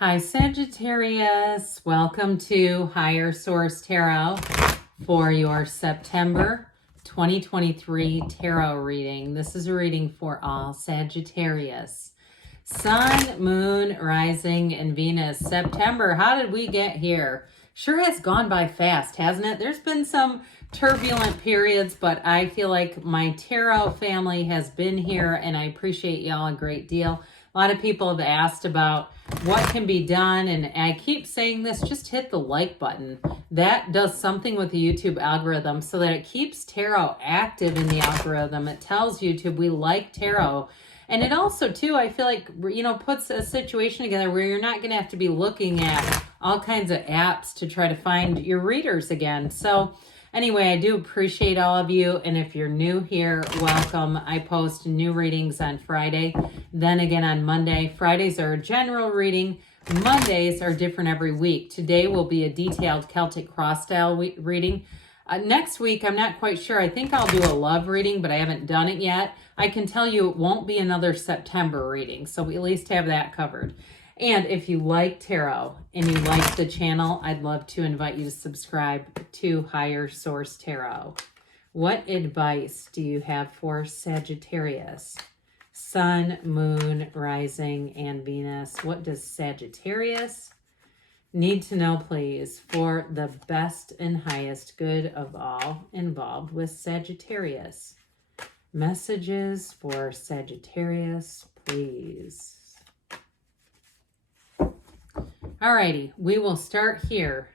Hi Sagittarius, welcome to Higher Source Tarot for your September 2023 tarot reading. This is a reading for all Sagittarius. Sun, Moon, Rising, and Venus. September, how did we get here? Sure has gone by fast, hasn't it? There's been some turbulent periods, but I feel like my tarot family has been here and I appreciate y'all a great deal. A lot of people have asked about what can be done, and I keep saying this, just hit the like button. That does something with the YouTube algorithm so that it keeps tarot active in the algorithm. It tells YouTube we like tarot. And it also, too, I feel like, puts a situation together where you're not going to have to be looking at all kinds of apps to try to find your readers again. So anyway, I do appreciate all of you. And if you're new here, welcome. I post new readings on Friday, then again on Monday. Fridays are a general reading. Mondays are different every week. Today will be a detailed Celtic cross style reading. Next week, I'm not quite sure. I think I'll do a love reading, but I haven't done it yet. I can tell you it won't be another September reading, so we at least have that covered. And if you like tarot and you like the channel, I'd love to invite you to subscribe to Higher Source Tarot. What advice do you have for Sagittarius? Sun, Moon, Rising, and Venus. What does Sagittarius need to know, please, for the best and highest good of all involved with Sagittarius? Messages for Sagittarius, please. Alrighty, we will start here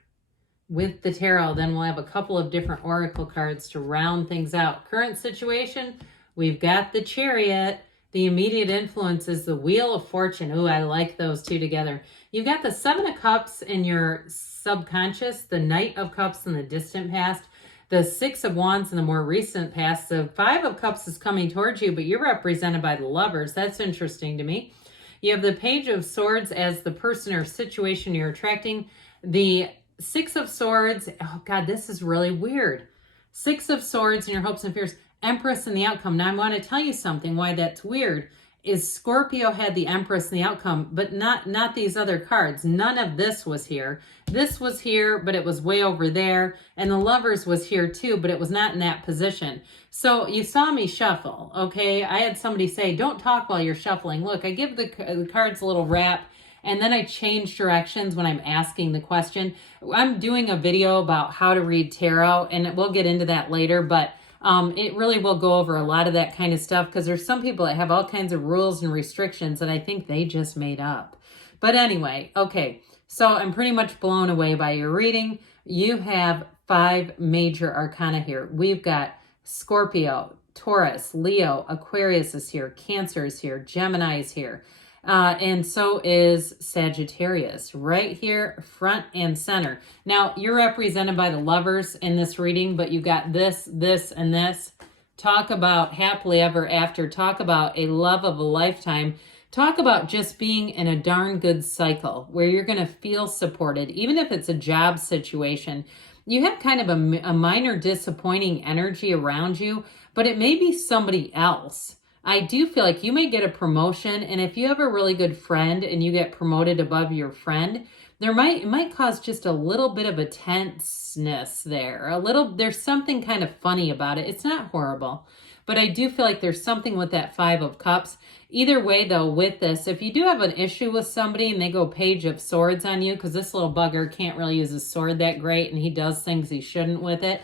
with the tarot. Then we'll have a couple of different oracle cards to round things out. Current situation, we've got the Chariot. The immediate influence is the Wheel of Fortune. Ooh, I like those two together. You've got the Seven of Cups in your subconscious, the Knight of Cups in the distant past, the Six of Wands in the more recent past. The Five of Cups is coming towards you, but you're represented by the Lovers. That's interesting to me. You have the Page of Swords as the person or situation you're attracting. The Six of Swords, oh God, this is really weird. Six of Swords in your hopes and fears. Empress in the outcome. Now I want to tell you something why that's weird is Scorpio had the Empress in the outcome, but not these other cards. None of this was here. This was here, but it was way over there. And the Lovers was here too, but it was not in that position. So you saw me shuffle, okay? I had somebody say, don't talk while you're shuffling. Look, I give the cards a little wrap, and then I change directions when I'm asking the question. I'm doing a video about how to read tarot, and we'll get into that later, but it really will go over a lot of that kind of stuff because there's some people that have all kinds of rules and restrictions that I think they just made up. But anyway, okay, so I'm pretty much blown away by your reading. You have 5 major arcana here. We've got Scorpio, Taurus, Leo, Aquarius is here, Cancer is here, Gemini is here. And so is Sagittarius right here, front and center. Now, you're represented by the Lovers in this reading, but you got this, this, and this. Talk about happily ever after. Talk about a love of a lifetime. Talk about just being in a darn good cycle where you're going to feel supported, even if it's a job situation. You have kind of a minor disappointing energy around you, but it may be somebody else. I do feel like you may get a promotion, and if you have a really good friend and you get promoted above your friend, it might cause just a little bit of a tenseness there. There's something kind of funny about it. It's not horrible, but I do feel like there's something with that Five of Cups. Either way, though, with this, if you do have an issue with somebody and they go Page of Swords on you, because this little bugger can't really use his sword that great, and he does things he shouldn't with it,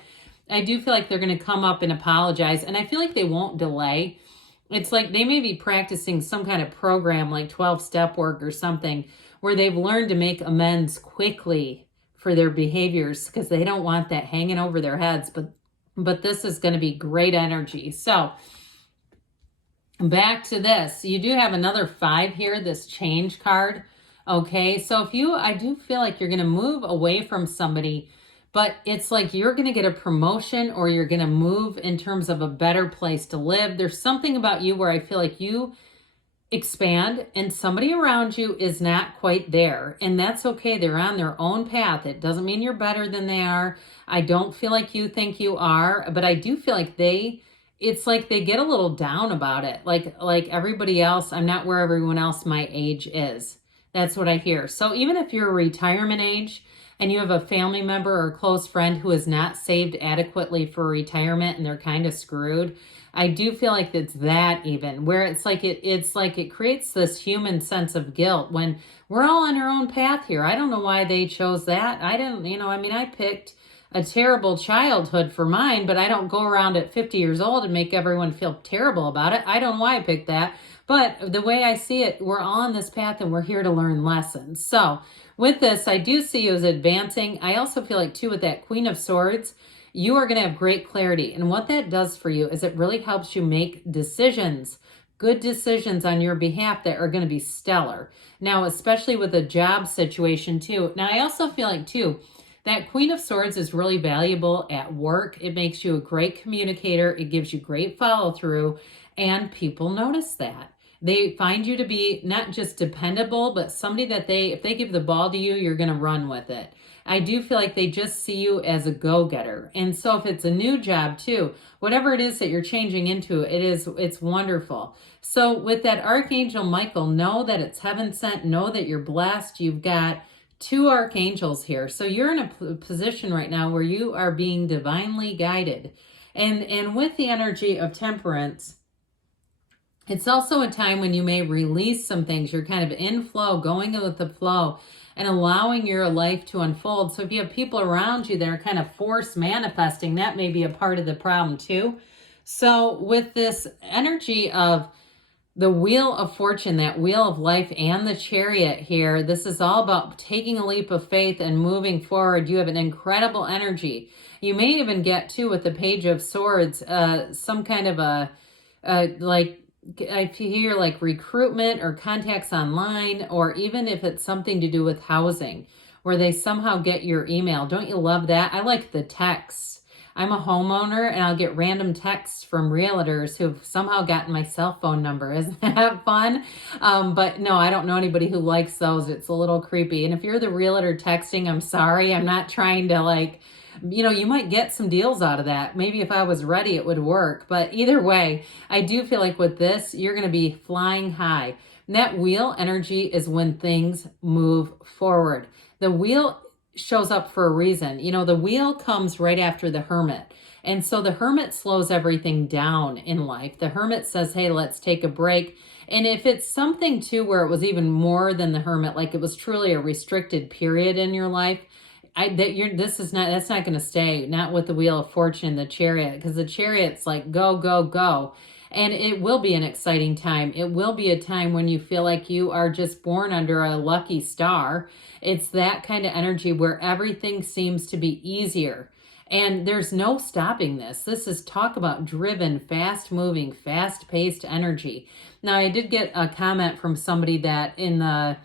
I do feel like they're going to come up and apologize, and I feel like they won't delay. It's like they may be practicing some kind of program like 12-step work or something where they've learned to make amends quickly for their behaviors because they don't want that hanging over their heads. But this is going to be great energy. So back to this. You do have another 5 here, this change card. Okay, so I do feel like you're going to move away from somebody, but it's like you're going to get a promotion or you're going to move in terms of a better place to live. There's something about you where I feel like you expand and somebody around you is not quite there. And that's okay. They're on their own path. It doesn't mean you're better than they are. I don't feel like you think you are, but I do feel like it's like they get a little down about it. Like everybody else, I'm not where everyone else my age is. That's what I hear. So even if you're retirement age and you have a family member or close friend who is not saved adequately for retirement and they're kind of screwed, I do feel like it's that even where it's like it creates this human sense of guilt when we're all on our own path here. I don't know why they chose that. I didn't, I mean, I picked a terrible childhood for mine, but I don't go around at 50 years old and make everyone feel terrible about it. I don't know why I picked that. But the way I see it, we're all on this path and we're here to learn lessons. So with this, I do see you as advancing. I also feel like too with that Queen of Swords, you are going to have great clarity. And what that does for you is it really helps you make decisions, good decisions on your behalf that are going to be stellar. Now, especially with a job situation too. Now, I also feel like too, that Queen of Swords is really valuable at work. It makes you a great communicator. It gives you great follow through, and people notice that. They find you to be not just dependable, but somebody that if they give the ball to you, you're going to run with it. I do feel like they just see you as a go-getter. And so if it's a new job too, whatever it is that you're changing into, it's wonderful. So with that Archangel Michael, know that it's heaven sent. Know that you're blessed. You've got 2 archangels here. So you're in a position right now where you are being divinely guided. And with the energy of Temperance, it's also a time when you may release some things. You're kind of in flow, going with the flow and allowing your life to unfold. So if you have people around you that are kind of force manifesting, that may be a part of the problem too. So with this energy of the Wheel of Fortune, that Wheel of Life, and the Chariot here, this is all about taking a leap of faith and moving forward. You have an incredible energy. You may even get too with the Page of Swords, some kind of like, I hear like recruitment or contacts online, or even if it's something to do with housing where they somehow get your email. Don't you love that? I like the texts. I'm a homeowner and I'll get random texts from realtors who've somehow gotten my cell phone number. Isn't that fun? But no, I don't know anybody who likes those. It's a little creepy. And if you're the realtor texting, I'm sorry. I'm not trying to like, you might get some deals out of that. Maybe if I was ready, it would work. But either way, I do feel like with this, you're going to be flying high. And that wheel energy is when things move forward. The wheel shows up for a reason. The wheel comes right after the Hermit. And so the Hermit slows everything down in life. The Hermit says, hey, let's take a break. And if it's something too where it was even more than the Hermit, like it was truly a restricted period in your life, that's not going to stay, not with the Wheel of Fortune, the Chariot, because the Chariot's like go, go, go. And it will be an exciting time. It will be a time when you feel like you are just born under a lucky star. It's that kind of energy where everything seems to be easier. And there's no stopping this. This is talk about driven, fast-moving, fast-paced energy. Now, I did get a comment from somebody that in the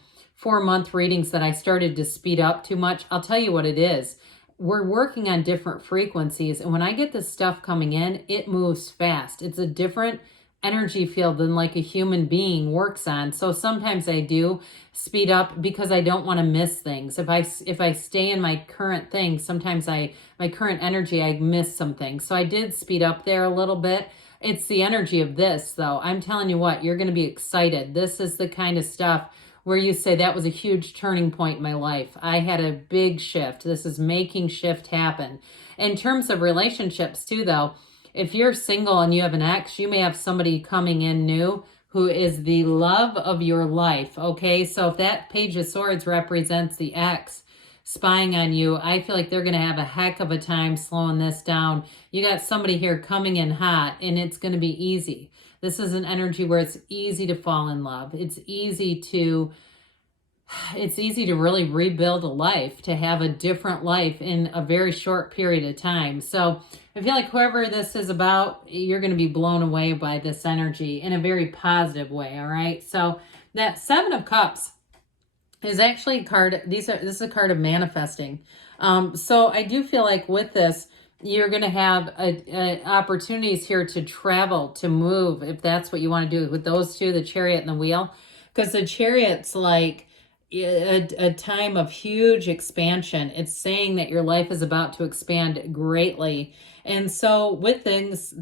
4-month readings that I started to speed up too much. I'll tell you what it is. We're working on different frequencies, and when I get this stuff coming in, it moves fast. It's a different energy field than like a human being works on. So sometimes I do speed up because I don't want to miss things. If I stay in my current thing, sometimes my current energy, I miss some things. So I did speed up there a little bit. It's the energy of this, though. I'm telling you what, you're going to be excited. This is the kind of stuff where you say that was a huge turning point in my life. I had a big shift. This is making shift happen. In terms of relationships too, though, if you're single and you have an ex, you may have somebody coming in new who is the love of your life, okay? So if that Page of Swords represents the ex spying on you, I feel like they're going to have a heck of a time slowing this down. You got somebody here coming in hot, and it's going to be easy. This is an energy where it's easy to fall in love. It's easy to really rebuild a life, to have a different life in a very short period of time. So I feel like whoever this is about, you're going to be blown away by this energy in a very positive way, all right? So that 7 of Cups is actually a card. This is a card of manifesting. So I do feel like with this, you're going to have opportunities here to travel, to move, if that's what you want to do with those two, the Chariot and the Wheel. Because the Chariot's like a time of huge expansion. It's saying that your life is about to expand greatly. And so with things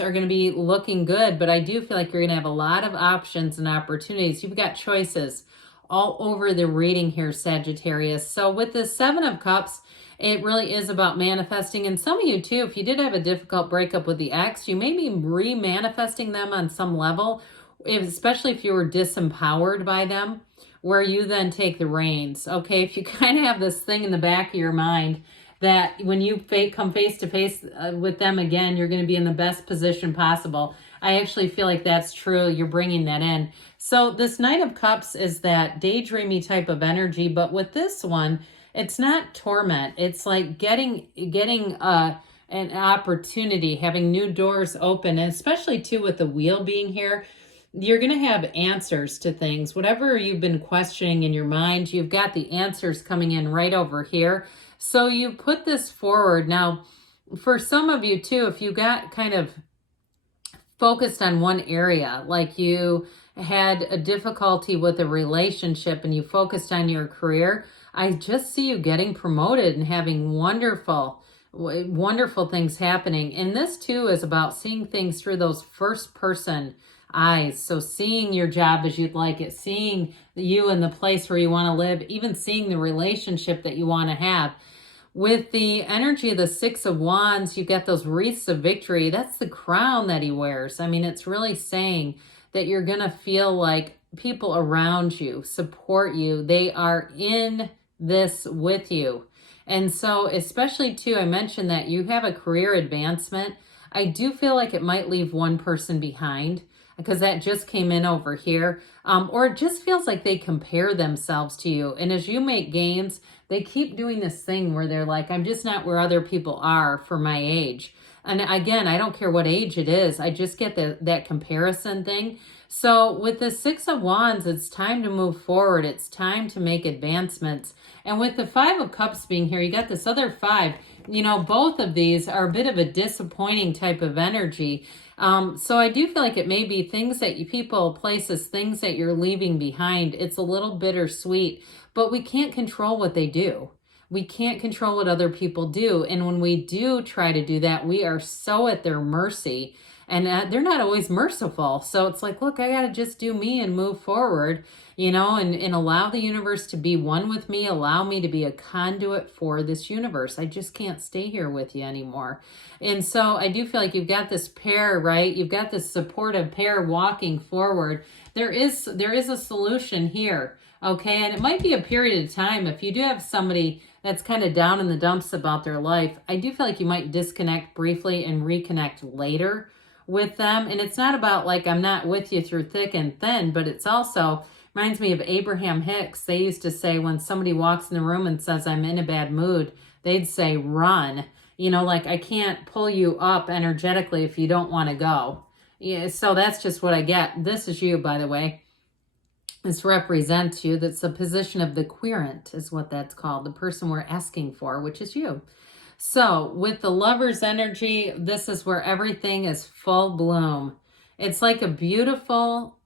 are going to be looking good, but I do feel like you're going to have a lot of options and opportunities. You've got choices all over the reading here, Sagittarius. So with the Seven of Cups, it really is about manifesting. And some of you too, if you did have a difficult breakup with the ex, you may be re-manifesting them on some level, especially if you were disempowered by them, where you then take the reins. Okay, if you kind of have this thing in the back of your mind that when you come face to face with them again, you're going to be in the best position possible. I actually feel like that's true. You're bringing that in. So this Knight of Cups is that daydreamy type of energy, but with this one, it's not torment. It's like getting an opportunity, having new doors open, and especially too with the wheel being here, you're going to have answers to things. Whatever you've been questioning in your mind, you've got the answers coming in right over here. So you put this forward. Now, for some of you too, if you got kind of focused on one area, like you had a difficulty with a relationship and you focused on your career, I just see you getting promoted and having wonderful things happening. And this too is about seeing things through those first person eyes. So seeing your job as you'd like it, seeing you in the place where you want to live, even seeing the relationship that you want to have. With the energy of the Six of Wands, you get those wreaths of victory. That's the crown that he wears. I mean, it's really saying that you're going to feel like people around you support you. They are in this with you. And so especially too, I mentioned that you have a career advancement. I do feel like it might leave one person behind, because that just came in over here. Or it just feels like they compare themselves to you. And as you make gains, they keep doing this thing where they're like, I'm just not where other people are for my age. And again, I don't care what age it is. I just get that comparison thing. So with the Six of Wands, it's time to move forward. It's time to make advancements. And with the Five of Cups being here, you got this other five. You know, both of these are a bit of a disappointing type of energy. So I do feel like it may be things that places, things that you're leaving behind. It's a little bittersweet, but we can't control what they do. We can't control what other people do. And when we do try to do that, we are so at their mercy. And they're not always merciful. So it's like, look, I got to just do me and move forward, you know, and allow the universe to be one with me. Allow me to be a conduit for this universe. I just can't stay here with you anymore. And so I do feel like you've got this pair, right? You've got this supportive pair walking forward. There is a solution here, okay? And it might be a period of time. If you do have somebody that's kind of down in the dumps about their life, I do feel like you might disconnect briefly and reconnect later with them. And it's not about like, I'm not with you through thick and thin, but it's also reminds me of Abraham Hicks. They used to say when somebody walks in the room and says, I'm in a bad mood, they'd say, run. You know, like, I can't pull you up energetically if you don't want to go. Yeah, so that's just what I get. This is you, by the way. This represents you. That's the position of the querent is what that's called. The person we're asking for, which is you. So with the Lover's energy, this is where everything is full bloom. It's like a beautiful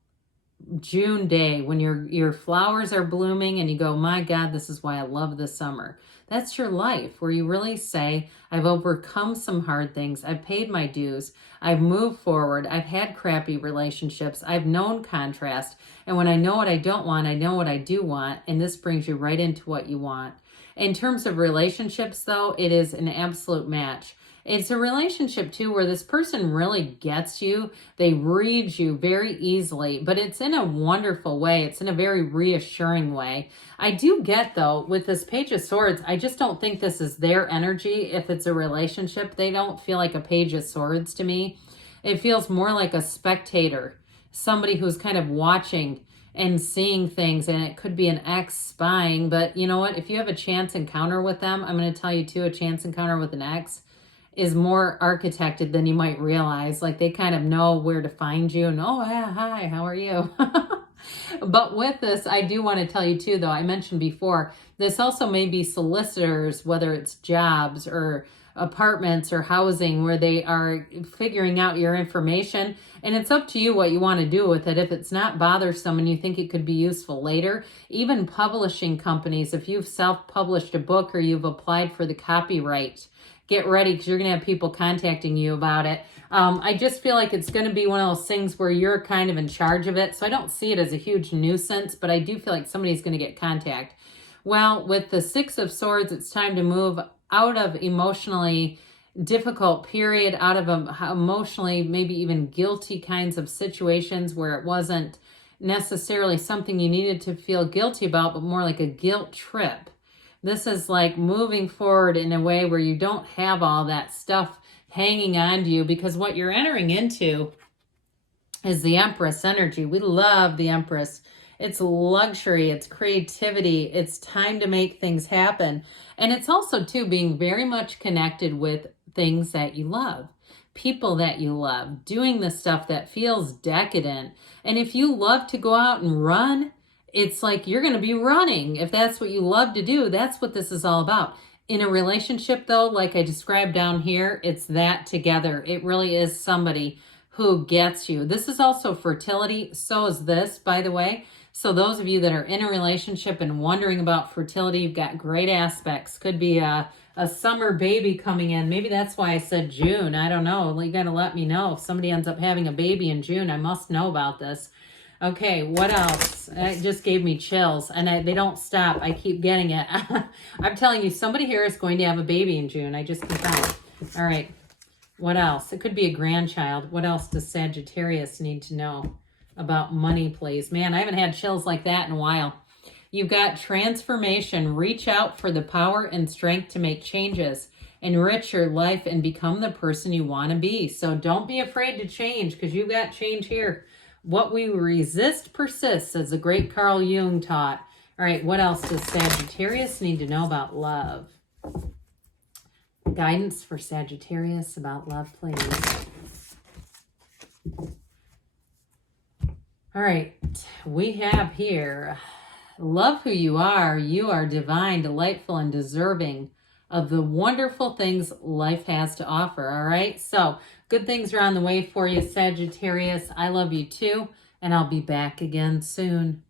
June day when your flowers are blooming and you go, my God, this is why I love the summer. That's your life where you really say, I've overcome some hard things. I've paid my dues. I've moved forward. I've had crappy relationships. I've known contrast. And when I know what I don't want, I know what I do want. And this brings you right into what you want. In terms of relationships, though, it is an absolute match. It's a relationship, too, where this person really gets you. They read you very easily, but it's in a wonderful way. It's in a very reassuring way. I do get, though, with this Page of Swords, I just don't think this is their energy. If it's a relationship, they don't feel like a Page of Swords to me. It feels more like a spectator, somebody who's kind of watching and seeing things, and it could be an ex spying. But you know what? If you have a chance encounter with them, I'm going to tell you, too, a chance encounter with an ex is more architected than you might realize. Like, they kind of know where to find you and, oh, yeah, hi, how are you? But with this, I do want to tell you too, though, I mentioned before, this also may be solicitors, whether it's jobs or apartments or housing, where they are figuring out your information, and it's up to you what you want to do with it. If it's not bothersome and you think it could be useful later, even publishing companies, if you've self-published a book or you've applied for the copyright, get ready because you're going to have people contacting you about it. I just feel like it's going to be one of those things where you're kind of in charge of it. So I don't see it as a huge nuisance, but I do feel like somebody's going to get contact. Well, with the Six of Swords, it's time to move out of emotionally difficult period, out of emotionally, maybe even guilty kinds of situations where it wasn't necessarily something you needed to feel guilty about, but more like a guilt trip. This is like moving forward in a way where you don't have all that stuff hanging on to you, because what you're entering into is the Empress energy. We love the Empress. It's luxury, it's creativity, it's time to make things happen. And it's also, too, being very much connected with things that you love, people that you love, doing the stuff that feels decadent. And if you love to go out and run, it's like you're going to be running. If that's what you love to do, that's what this is all about. In a relationship, though, like I described down here, it's that together. It really is somebody who gets you. This is also fertility. So is this, by the way. So those of you that are in a relationship and wondering about fertility, you've got great aspects. Could be a summer baby coming in. Maybe that's why I said June. I don't know. You got to let me know. If somebody ends up having a baby in June, I must know about this. Okay, what else? It just gave me chills, and they don't stop. I keep getting it. I'm telling you, somebody here is going to have a baby in June. I just confirmed. All right, what else? It could be a grandchild. What else does Sagittarius need to know about money, please? Man, I haven't had chills like that in a while. You've got transformation. Reach out for the power and strength to make changes. Enrich your life and become the person you want to be. So don't be afraid to change, because you've got change here. What we resist persists, as the great Carl Jung taught. All right, what else does Sagittarius need to know about love? Guidance for Sagittarius about love, please. All right, we have here, love who you are. You are divine, delightful, and deserving of the wonderful things life has to offer. All right, so good things are on the way for you, Sagittarius. I love you too, and I'll be back again soon.